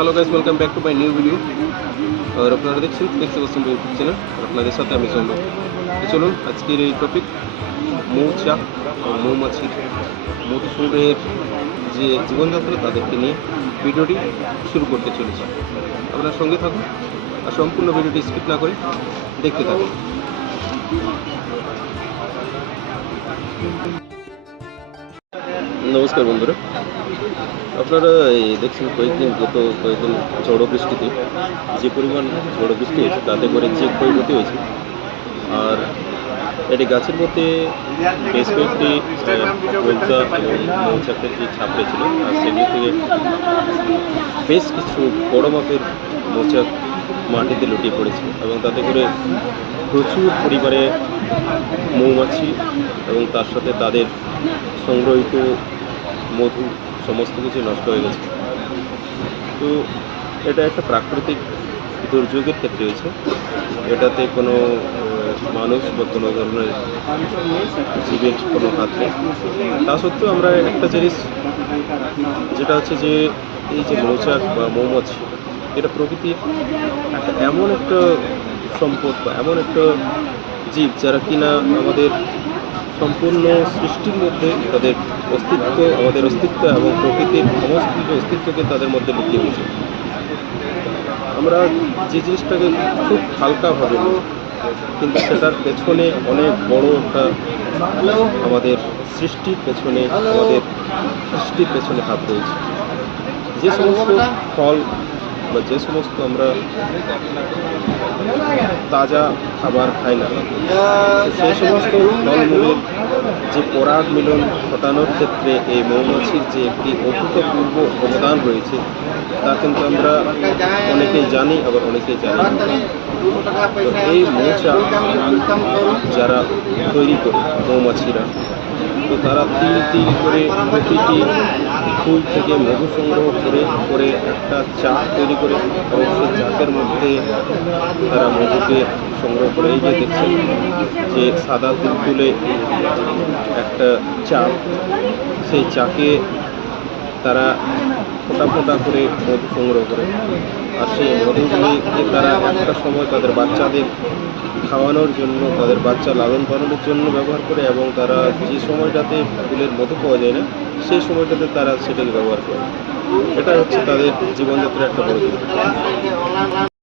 Hello guys, welcome back to my new video. আর আপনারা দেখছেন ফ্লেক্সিবল ইউটিউব চ্যানেল, আর আপনাদের সাথে আমি জম্বো। চলুন আজকের এই টপিক মৌচাক ও মৌমাছির মধু সংগ্রহের যে জীবনযাত্রা তাদেরকে নিয়ে ভিডিওটি শুরু করতে চলেছি। আপনার সঙ্গে থাকুন আর সম্পূর্ণ ভিডিওটি স্কিপ না করে দেখতে থাকুন। নমস্কার বন্ধুরা, আপনারা দেখছেন গত কয়েকদিন ঝড়ো বৃষ্টিতে যে পরিমাণ ঝড়ো বৃষ্টি হয়েছে তাতে করে যে ক্ষয়ক্ষতি হয়েছে, আর এটি গাছের মধ্যে বেশ কয়েকটি মৌচা এবং মৌচাকের যে ছাপড়ে ছিল, আর সেগুলি থেকে বেশ কিছু বড় মাপের মৌচাক মাটিতে লুটিয়ে পড়েছে এবং তাতে করে প্রচুর পরিমাণে মৌমাছি এবং তার সাথে তাদের সংগ্রহিত মধু সমস্ত কিছু নষ্ট হয়ে গেছে। তো এটা একটা প্রাকৃতিক দুর্যোগের ক্ষেত্রে হয়েছে, এটাতে কোনো মানুষ বা কোনো ধরনের জীবের কোনো হাত নেই। তা সত্ত্বেও আমরা একটা জিনিস, যেটা হচ্ছে যে এই যে মৌচাক বা মৌমাছি, এটা প্রকৃতির একটা এমন একটা সম্পদ বা এমন একটা জীব যারা কিনা আমাদের সম্পূর্ণ সৃষ্টির মধ্যে তাদের আমাদের অস্তিত্ব এবং প্রকৃতির সমস্ত অস্তিত্বকে তাদের মধ্যে লুকিয়ে গেছে। আমরা যে জিনিসটাকে খুব হালকাভাবে নিই, কিন্তু সেটার পেছনে অনেক বড় একটা আমাদের সৃষ্টির পেছনে হাত রয়েছে। যে সমস্ত ফল বা যে সমস্ত আমরা তাজা খাবার খাই না, সেই সমস্ত ফলমূলের যে পরাগ মিলন ঘটানোর ক্ষেত্রে এই মৌমাছির যে একটি অভূতপূর্ব অবদান রয়েছে, তা কিন্তু আমরা অনেকেই জানি, আবার অনেকেই জানি না। এই মৌচা যারা তৈরি করে মৌমাছিরা, তো তারা তিল তিল করে প্রতিটি ফুল থেকে মধু সংগ্রহ করে একটা চাক তৈরি করে, এবং সেই চাকের মধ্যে তারা মধুকে সংগ্রহ করে। এই যে দেখছেন যে সাদা তুলে একটা চাক, সেই চাকে তারা ফোঁটা ফোঁটা করে মধু সংগ্রহ করে, আর সেই মধুগুলিকে তারা একটা সময় তাদের বাচ্চাদের খাওয়ানোর জন্য, তাদের বাচ্চা লালন পালনের জন্য ব্যবহার করে, এবং তারা যে সময়টাতে ফুলের মধু পাওয়া যায় না সেই সময়টাতে তারা সেটাকে ব্যবহার করে। এটা হচ্ছে তাদের জীবনযাত্রার একটা বড় দিক।